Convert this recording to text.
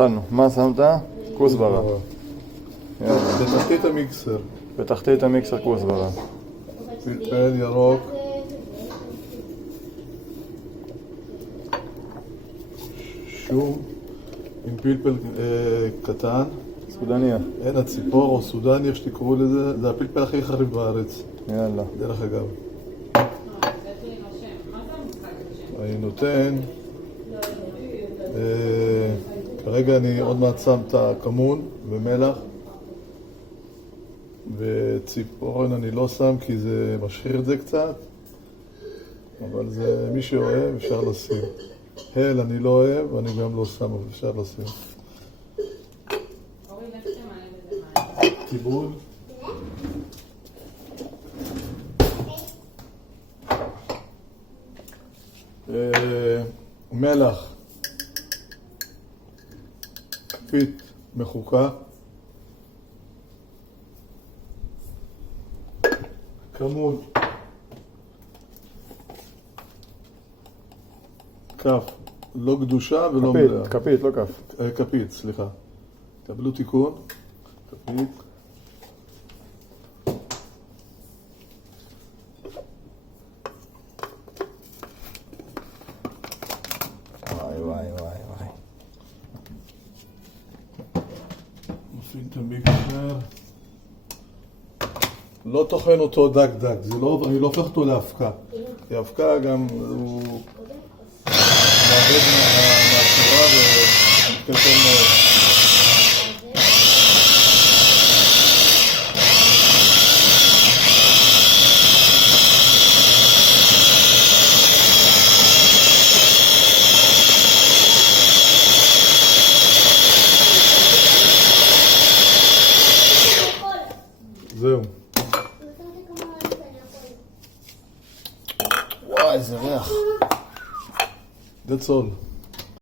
התחלנו. מה שמת? כוסברה. בתחתית המיקסר. בתחתית המיקסר כוסברה. פלפל ירוק. שום עם פלפל קטן. סודניה. אין הציפור או סודני, איך שתקראו לזה, זה הפלפל הכי חריף בארץ. יאללה. דרך אגב. אני נותן, כרגע אני עוד מעט שם את הכמון ומלח, וציפורן אני לא שם כי זה משחיר את זה קצת, אבל זה מי שאוהב אפשר לשים. הל אני לא אוהב, אני גם לא שם, אבל אפשר לשים. טיבול. מלח. כפית מחוקה. כמון. כף. לא גדושה ולא מלאה. כפית, לא כף. כפית, סליחה. קבלו תיקון. כפית. מפעיל את המיקסר. לא טוחן אותו דק דק, אני לא הופך אותו להפקה. כי ההפקה גם הוא מאבד מהצורה ומתקלקל מאוד. זהו. וואי, איזה ריח. That's all.